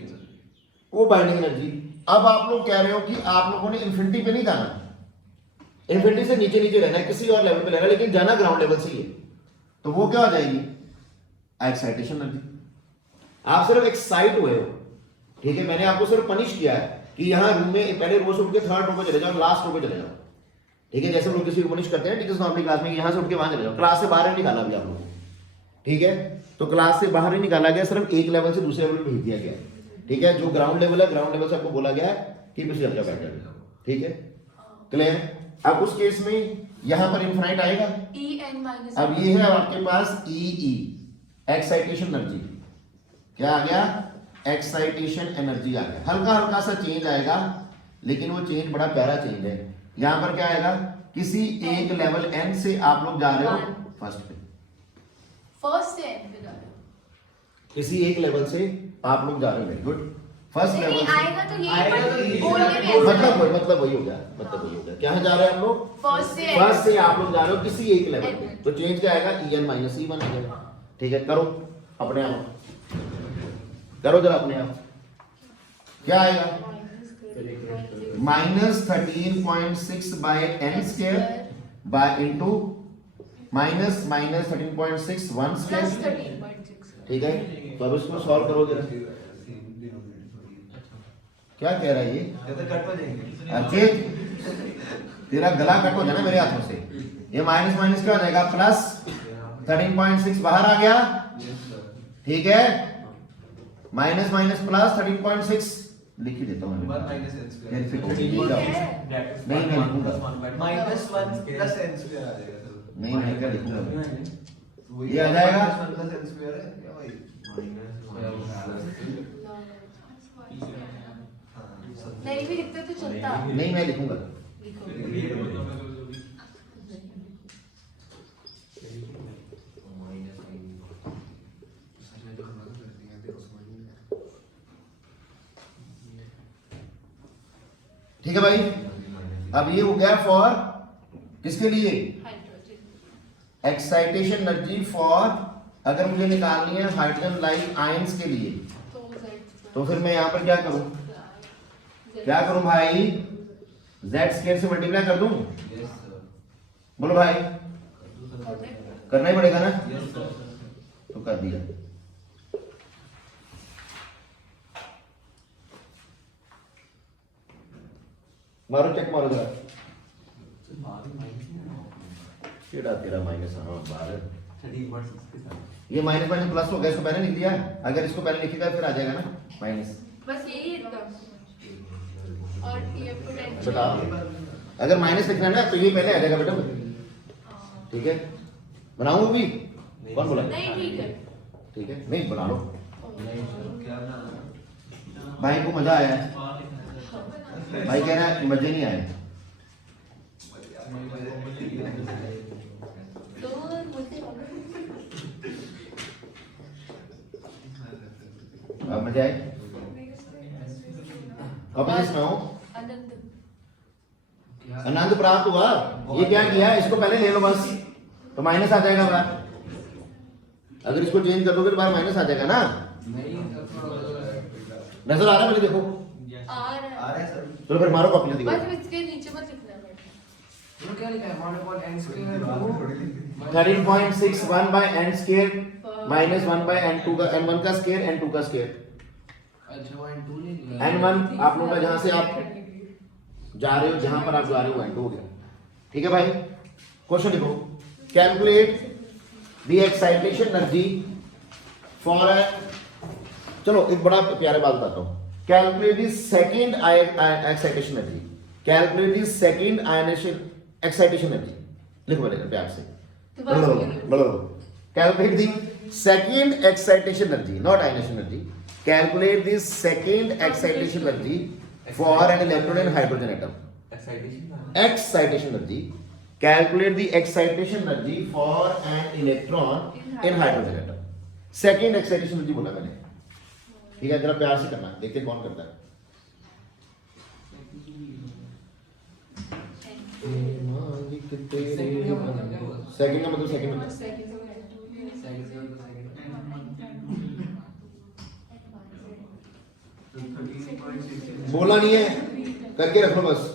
वो बाइंडिंग एनर्जी। अब आप लोग कह रहे हो कि आप लोगों ने इन्फिनिटी पे नहीं जाना, इन्फिनिटी से नीचे नीचे रहना है, किसी और लेवल पे रहना है, लेकिन जाना ग्राउंड लेवल से ही है, तो वो क्या हो जाएगी, एक्साइटेशन एनर्जी। आप सिर्फ एक्साइट हुए हो, ठीक है, मैंने आपको सिर्फ पनिश किया है कि यहाँ रूम में पहले रो से उठ के थर्ड रो पे चले जाओ, लास्ट रो पे चले जाओ, ठीक है, जैसे हम लोग किसी को पनिश करते हैं टीचर्स अपनी क्लास में, यहाँ से उठ के वहां चले जाओ, क्लास से बाहर नहीं निकाला अभी आप लोगों को, ठीक है, तो क्लास से बाहर ही निकाला गया, सिर्फ एक लेवल से दूसरे लेवल पे भेज दिया गया, ठीक है, जो ग्राउंड लेवल है, ग्राउंड लेवल से आपको बोला गया है कि पीछे चल जाओ, बैठ जाओ, ठीक है, क्लियर। अब उस केस में यहाँ पर इनफाइनाइट आएगा, En माइनस, अब ये है आपके पास ई एक्साइटेशन एनर्जी, क्या आ गया, एक्साइटेशन एनर्जी आ गया, हल्का हल्का सा चेंज आएगा, लेकिन वो चेंज बड़ा प्यारा चेंज है। यहाँ पर क्या आएगा, किसी एक लेवल n से आप लोग जा रहे हो फर्स्ट पे, फर्स्ट से एंड पे जा रहे हो, किसी एक लेवल से आप लोग जा रहे हो, वेरी गुड, फर्स्ट नहीं लेवल आएगा तो यही आएगा पर तो यही बोलने में से ऐसा है। मतलब वही हो गया, मतलब वही हो गया, क्या जा रहे हैं आप लोग, फर्स्ट से फर्स्ट से आप लोग जा रहे हो किसी एक लेवल पे, तो चेंज क्या आएगा, en माइनस E1 आ जाएगा, ठीक है, करो अपने आप, करो जरा अपने आप, क्या आएगा, -13.6 by n square by into minus 13.6 1 plus square, 13.6, ठीक है, तो अब इसको सॉल्व करो जरा, क्या कह रहा है ये? कहते कट हो जाएंगे। अर्जित तेरा गला कट हो जाना मेरे हाथों से। ये माइनस माइनस क्या हो जाएगा प्लस 13.6 बाहर आ गया, ठीक है, माइनस माइनस प्लस 13.6 लिख ही देता हूँ मैं। माइनस n स्क्वायर वेरीफाई कर ठीक लीजिएगा। है। नहीं मैं लिखूंगा, माइनस 1 प्लस n स्क्वायर आ जाएगा सर। नहीं मैं क्या लिखूंगा मैं। वही ये आ जाएगा? -1 प्लस n स्क्वायर है क्या भाई? नहीं भी लिखते तो चलता। नहीं मैं लिखूंगा। ठीक है भाई, अब ये हो गया फॉर किसके लिए? हाइड्रोजन। एक्साइटेशन एनर्जी फॉर, अगर मुझे निकालनी है हाइड्रोजन लाइक आयंस के लिए, तो Z तो फिर मैं यहाँ पर क्या करूं? क्या करूं भाई? Z स्क्वायर से मल्टीप्लाई कर दूं? बोलो भाई, करना ही पड़ेगा ना, तो कर दिया। मारो चेक मारो जरा। केड़ा तेरा माइनस, हाँ बाहर ये माइनस माइनस प्लस हो गया, इसको पहले लिख दिया। अगर इसको पहले लिखेगा फिर आ जाएगा ना माइनस। बस यही इतना। और ये पोटेंशियल। बताओ, अगर माइनस लिखना है ना तो ये पहले आ जाएगा बेटा, ठीक है? बनाऊं भी? कौन बोला? नहीं ठीक है। ठीक है, नहीं बना लो। क्या ना भाई को मजा आया है, भाई कह रहा है मजे नहीं आए। तो मुझे अब मजा आए? अब मैं सुनाऊं? आनंद। आनंद प्राप्त हुआ। ये क्या किया, इसको पहले ले लो बस, तो माइनस आ जाएगा बाहर। अगर इसको चेंज कर दोगे तो बाहर माइनस आ जाएगा ना। नजर आ रहा है मुझे? देखो आ रहा आ रहा है सर। चलो फिर मारो कॉपी जल्दी बस करो। इसके नीचे मत लिखना है। क्या लिखा है? 1/n square 13.61 by n square minus 1 by n2 का n1 का स्क्वायर n2 का स्क्वायर। अच्छा 1/2 नहीं दिया। n1 आप लोगों का जहां से आप जा रहे हो, जहां पर आप जा रहे हो n2 हो गया। ठीक है भाई, क्वेश्चन लिखो। Calculate the excitation energy for चलो एक बड़ा प्यारा बात बताता हूं। Calculate the second excitation energy. Calculate the second ionisation excitation energy. लिखो मेरे प्यार से। Calculate the second excitation energy, not ionization energy. Calculate the second excitation energy for an electron in hydrogen atom. Excitation energy. Calculate the excitation energy for an electron in hydrogen atom. Second excitation energy बोला मैंने, ठीक है? जरा प्यार से करना, देखते कौन करता है। सेकंड का मतलब सेकंड में बोला नहीं है, करके रख लो बस।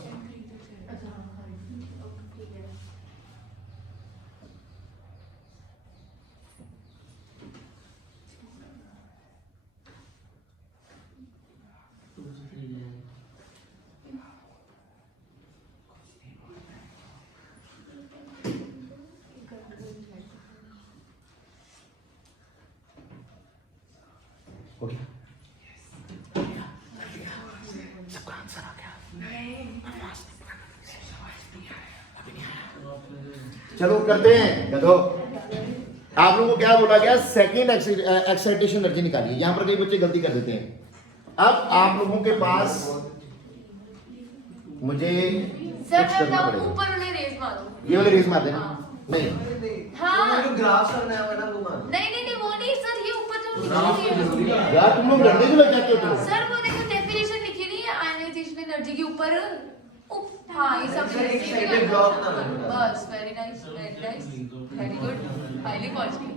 ओके, सबका आंसर आ गया। चलो करते हैं। देखो आप लोगों को क्या बोला गया, सेकंड एक्साइटेशन एनर्जी निकालिए। यहां पर कई बच्चे गलती कर देते हैं। अब आप लोगों के पास मुझे सर कुछ करना मैं पड़ेगा। ऊपर उन्हें रेज मारो। ये वाले रेस मार देना। नहीं हाँ। जो ग्राफ करना है मैडम वो मानो। नहीं वो नहीं सर, ये ऊपर जो ग्राफ लिखी तो जरूरी है है। यार तुम लोग लड़ने क्यों लग जाते हो तुम? सर, वो देखो डेफिनेशन लिखी नहीं है आयनाइजेशन एनर्जी के ऊपर। हाँ ये सब सर, एक साइडेड ब्लॉक ना बना। बस very nice very good, highly positive.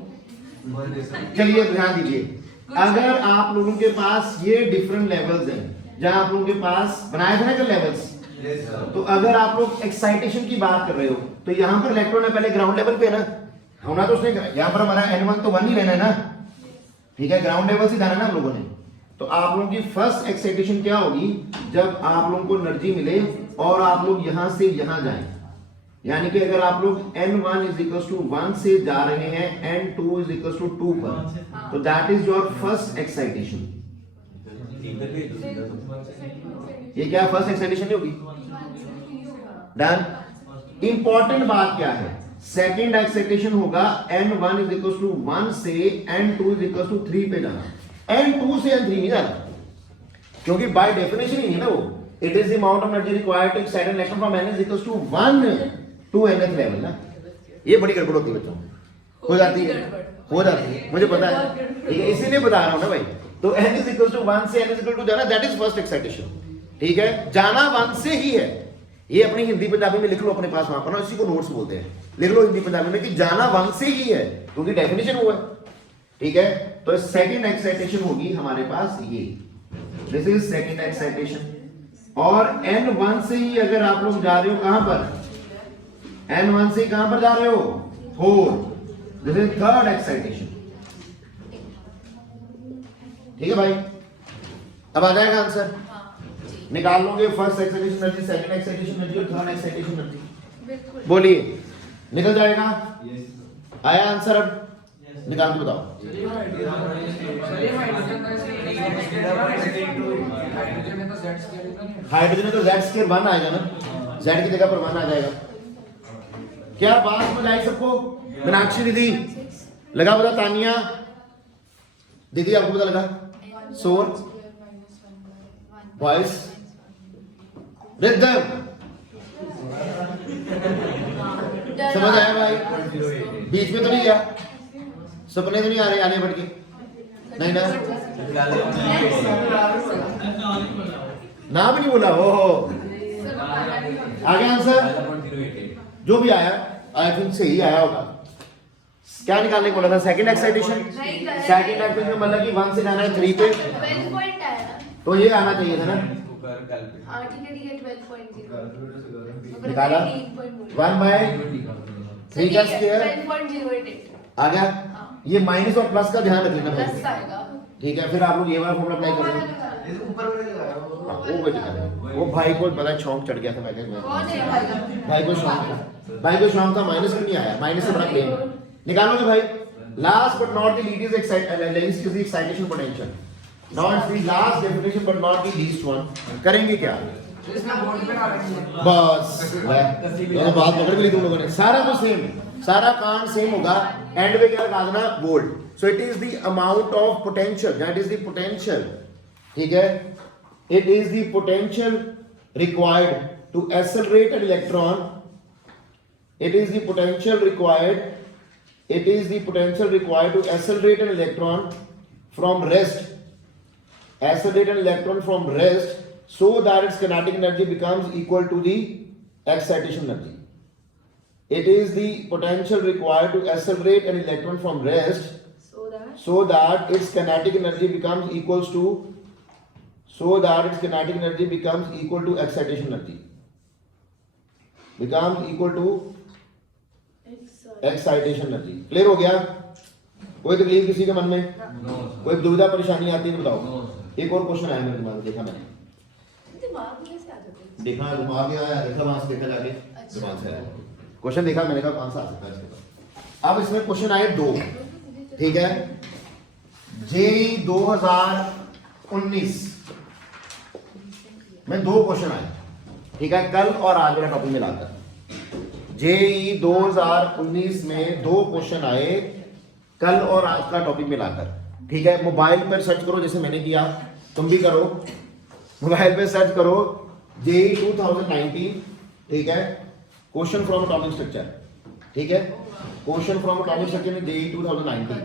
चलिए ध्यान दीजिए, अगर आप लोगों के पास ये डिफरेंट लेवल्स हैं, जहां आप लोगों के पास बनाए थे ना जो लेवल्स, यस सर। तो अगर आप लोग एक्साइटेशन की बात कर रहे हो तो यहाँ पर इलेक्ट्रॉन है पहले ग्राउंड लेवल पे ना होना, तो उसने यहाँ पर हमारा n1 तो 1 ही लेना है ना, ठीक है? ग्राउंड लेवल से जाना है ना हम लोगों ने। तो आप लोगों की फर्स्ट एक्साइटेशन क्या होगी, जब आप लोगों को एनर्जी मिले और आप लोग यहां से यहां जाएं, यानी कि अगर आप लोग n1 = 1 से जा रहे हैं n2 = 2 पर, तो that is your first excitation. ये क्या फर्स्ट एक्साइटेशन होगी? डन। इंपॉर्टेंट बात क्या है, सेकंड एक्साइटेशन होगा n1 = 1 से n2 = 3 पे जाना, n2 से n3 नहीं जाना, क्योंकि बाय डेफिनेशन ही नहीं ना वो। It is the amount of energy required to excite an electron from n = 1 to nth level ना। ये बड़ी गड़बड़ होती है बच्चों, हो जाती है मुझे पता है, ठीक है, इसीलिए बता रहा हूं ना भाई। तो n = 1 से n = 2 जाना, दैट इज फर्स्ट एक्साइटेशन, ठीक है। जाना 1 से ही है, ये अपनी हिंदी पंजाबी में लिख लो अपने पास, वहां पर ना इसी को नोट्स बोलते हैं, लिख लो हिंदी पंजाबी में कि जाना 1 से ही है, क्योंकि डेफिनेशन वो है, ठीक है। तो सेकंड एक्साइटेशन होगी हमारे पास ये, दिस इज सेकंड एक्साइटेशन। और n1 से ही अगर आप लोग जा रहे हो कहां पर, n1 से कहां पर जा रहे हो, 4, दिस इज थर्ड एक्साइटेशन, ठीक है भाई। अब आ जाएगा आंसर, निकाल लोगे first excitation energy, second excitation energy और थर्ड एक्साइटेशन एनर्जी, बोलिए निकल जाएगा। आया आंसर, अब निकाल के बताओ। हाइड्रोजन में तो Z² 1 आएगा ना, Z की जगह पर 1 आ जाएगा। क्या बात समझ आई सबको? मीनाक्षी दीदी लगा पता, तानिया दीदी आपको पता लगा, सोर वॉइस रिदम समझ आया भाई? बीच में तो नहीं गया, सपने तो नहीं आ रहे आने बढ़ के, नहीं ना, नाम नहीं बोला, ओहो आगे आंसर जो भी आया आई थिंक सही आया होगा। क्या निकालने को बोला था? सेकंड एक्साइटेशन, सेकंड एक्साइटेशन मतलब कि 1 से जाना है 3 पे, 12 पॉइंट आया ना, तो ये आना चाहिए था ना। हां ठीक है 12.0 निकाला 1/3 का स्क्वायर 12.088 आ गया। ये माइनस और प्लस का ध्यान रख लेना प्लस आएगा, ठीक है। फिर आप लोग ये वाला फॉर्मूला अप्लाई करोगे, ऊपर वाले लगाया वो कोई दिक्कत नहीं। वो भाई को बड़ा शौक चढ़ गया था, मैं कौन है भाई? भाई को शौक था, भाई को शौक था, माइनस में नहीं आया, माइनस से बड़ा प्लेन निकालोगे भाई। Last but not the least is excitation potential. Now it's the last definition but not the least one. करेंगे क्या? बस ये बात पकड़ ली तुम लोगों ने, सारा कुछ सेम, सारा कांड सेम होगा। एंड में क्या लगा देना? Volt. So it is the amount of potential, that is the potential, ठीक है। It is the potential required to accelerate an electron, it is the potential required to accelerate an electron from rest so that its kinetic energy becomes equal to the excitation energy. It is the potential required to accelerate an electron from rest so that its kinetic energy becomes equal to excitation energy, becomes equal to excitation energy. Clear हो गया? कोई तकलीफ किसी के मन में? कोई दुविधा परेशानी आती है तो बताओ। एक और क्वेश्चन आया मेरे दिमाग में, देखा मैंने, दिमाग में से आ जाता है, देखा दिमाग में आया, देखा वहां से देखा जाके दिमाग से आया क्वेश्चन, देखा मैंने कहा कौन सा आ सकता है इसके पास। अब इसमें क्वेश्चन आए 2, ठीक है। जेईई 2019 में 2 क्वेश्चन आए, ठीक है, कल और आज वाला टॉपिक मिलाकर। जेईई 2019 में 2 क्वेश्चन आए कल और आज का टॉपिक मिलाकर, ठीक है। मोबाइल पर सर्च करो जैसे मैंने किया, तुम भी करो, मोबाइल पे सर्च करो जेईई 2019, ठीक है, क्वेश्चन फ्रॉम एटॉमिक स्ट्रक्चर, ठीक है, क्वेश्चन फ्रॉम एटॉमिक स्ट्रक्चर में जेईई 2019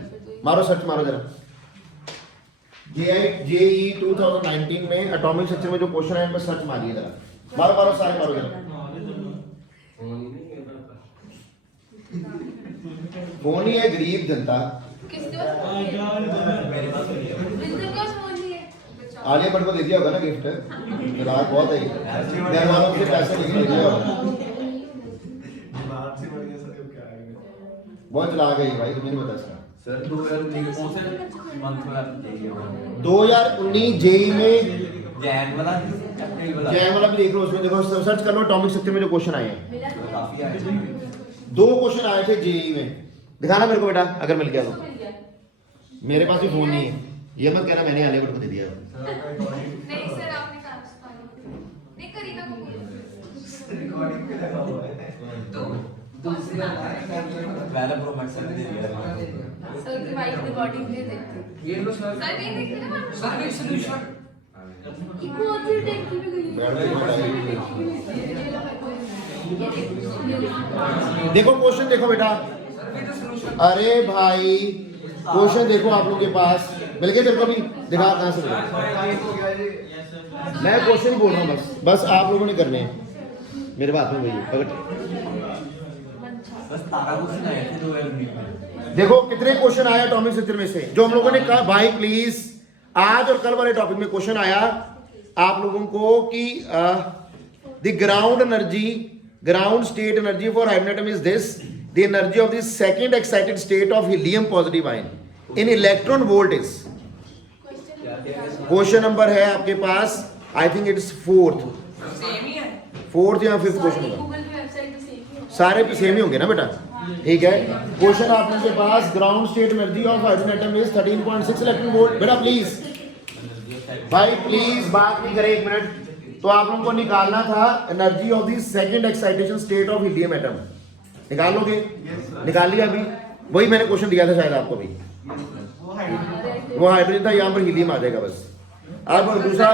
मारो, सर्च मारो जरा, जेईई 2019 में एटॉमिक स्ट्रक्चर में जो क्वेश्चन है उन पर सर्च मारिए जरा, मारो सारे मारो जरा। फोन ही है गरीब जनता, किसके पास फोन है? बिंदु के पास फोन नहीं है। आलिया भट्ट को दे दिया होगा ना गिफ्ट, ग्राहक बहुत है, मेहमानों से पैसे लेके दे दिया होगा। बहुत चला गई भाई, तुम्हें नहीं पता इसका। सर 2019 के कौन से मंथ में आप जाइए? 2019 जेई में जैन वाला, अप्रैल वाला, जैन वाला भी देख लो, उसमें देखो सर्च कर लो एटॉमिक स्ट्रक्चर में जो क्वेश्चन आए हैं। मिला तो काफी आए। 2 क्वेश्चन आए थे जेई में, दिखाना मेरे को बेटा अगर मिल गया तो। मिल गया। मेरे पास भी फोन नहीं है, ये मत कहना मैंने आलिया भट्ट को दे दिया। नहीं सर आपने कहा नहीं करीना को बोलो। रिकॉर्डिंग पे लगा हुआ है। दूसरी पहला प्रो मैक्स ने दे दिया। सर की वाइफ रिकॉर्डिंग दे देते। ये लो सर। सर नहीं देखते ना सर एक सॉल्यूशन इको होती है टेक की भी गई है। देखो क्वेश्चन देखो बेटा, सर ये तो सॉल्यूशन। अरे भाई क्वेश्चन देखो आप लोगों के पास मिल गए तेरे को भी, दिखा कहाँ से मिला। मैं क्वेश्चन बोल रहा हूँ, बस आप लोगों ने करने हैं, मेरे बात में वही बस 12 क्वेश्चन आए थे 2019 में। देखो कितने क्वेश्चन आए एटॉमिक स्ट्रक्चर में से, जो हम लोगों ने कहा भाई प्लीज आज और कल वाले टॉपिक में क्वेश्चन आया आप लोगों को कि the ground state energy for hydrogen atom is this, the energy of the second excited state of helium positive ion in electron volt is. Question number है आपके पास, I think it is same ही है। Fourth या fifth question होगा, Google की website पे same ही सारे सेम ही होंगे ना बेटा, ठीक है। क्वेश्चन आप लोगों के पास ground state energy of hydrogen atom is 13.6 electron volt. बेटा प्लीज भाई प्लीज बात नहीं करें, एक मिनट। तो आप लोगों को निकालना था energy of the second excitation state of helium atom, निकाल लोगे? निकाल लिया अभी, वही मैंने क्वेश्चन दिया था शायद आपको भी, वो हाइड्रोजन था, यहाँ पर हीलियम आ जाएगा बस। अब दूसरा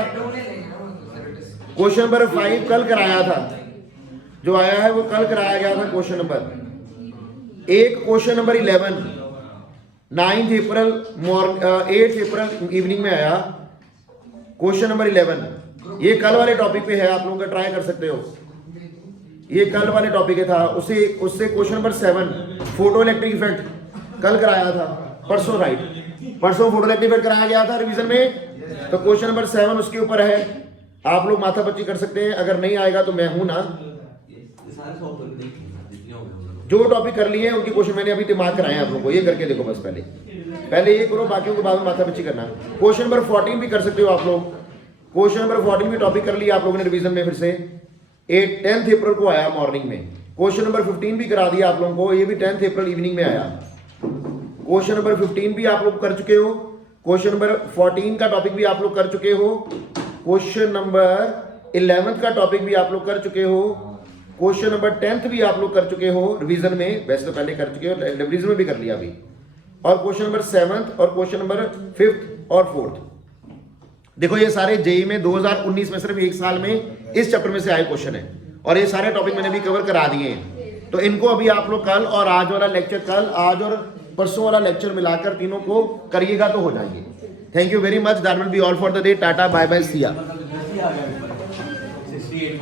क्वेश्चन नंबर 5 कल कराया था, जो आया है वो कल कराया गया था क्वेश्चन नंबर। एक क्वेश्चन नंबर 11 9 अप्रैल 8 अप्रैल इवनिंग में आया क्वेश्चन नंबर 11। ये कल वाले टॉपिक पे है, आप लोगों का ट्राई कर सकते हो, ये कल वाले टॉपिक था। उससे question number 7 photo electric effect कल कराया था, परसों राइट, परसों फोटो इलेक्ट्रिक इफेक्ट कराया गया था रिवीजन में। तो क्वेश्चन नंबर 7 उसके ऊपर है, आप लोग माथापच्ची कर सकते हैं, अगर नहीं आएगा तो मैं हूं ना, सारे सॉल्व कर देख जितने हो गए। जो टॉपिक कर लिए हैं उनके क्वेश्चन मैंने अभी दिमाग कराए हैं आप लोगों को, ये करके देखो बस, पहले ये करो, बाकियों के बाद में माथापच्ची करना। क्वेश्चन नंबर 14 भी कर सकते हो आप लोग, क्वेश्चन नंबर 14 भी टॉपिक कर लिया आप लोगों ने रिवीजन में, फिर से 10 अप्रैल को आया मॉर्निंग में। क्वेश्चन नंबर 15 भी करा दिया आप लोगों को, ये भी 10 अप्रैल इवनिंग में आया। क्वेश्चन नंबर 15 भी आप लोग कर चुके हो, क्वेश्चन नंबर 14 का टॉपिक भी आप लोग कर चुके हो, क्वेश्चन नंबर 11 का टॉपिक भी आप लोग कर चुके हो, क्वेश्चन नंबर 10 भी आप लोग कर चुके हो रिवीजन में, वैसे तो पहले कर चुके हो, रिवीजन में भी कर लिया अभी। और क्वेश्चन नंबर 7 और क्वेश्चन नंबर 5th और 4th। देखो ये सारे जेई में 2019 में सिर्फ एक साल में इस चैप्टर में से आए क्वेश्चन है, और ये सारे टॉपिक मैंने अभी कवर करा दिए हैं। तो इनको अभी आप लोग कल और आज वाला लेक्चर, कल आज और परसों वाला लेक्चर मिलाकर तीनों को करिएगा तो हो जाएंगे। Thank you very much, that will be all for the day. Tata bye bye, see ya. 68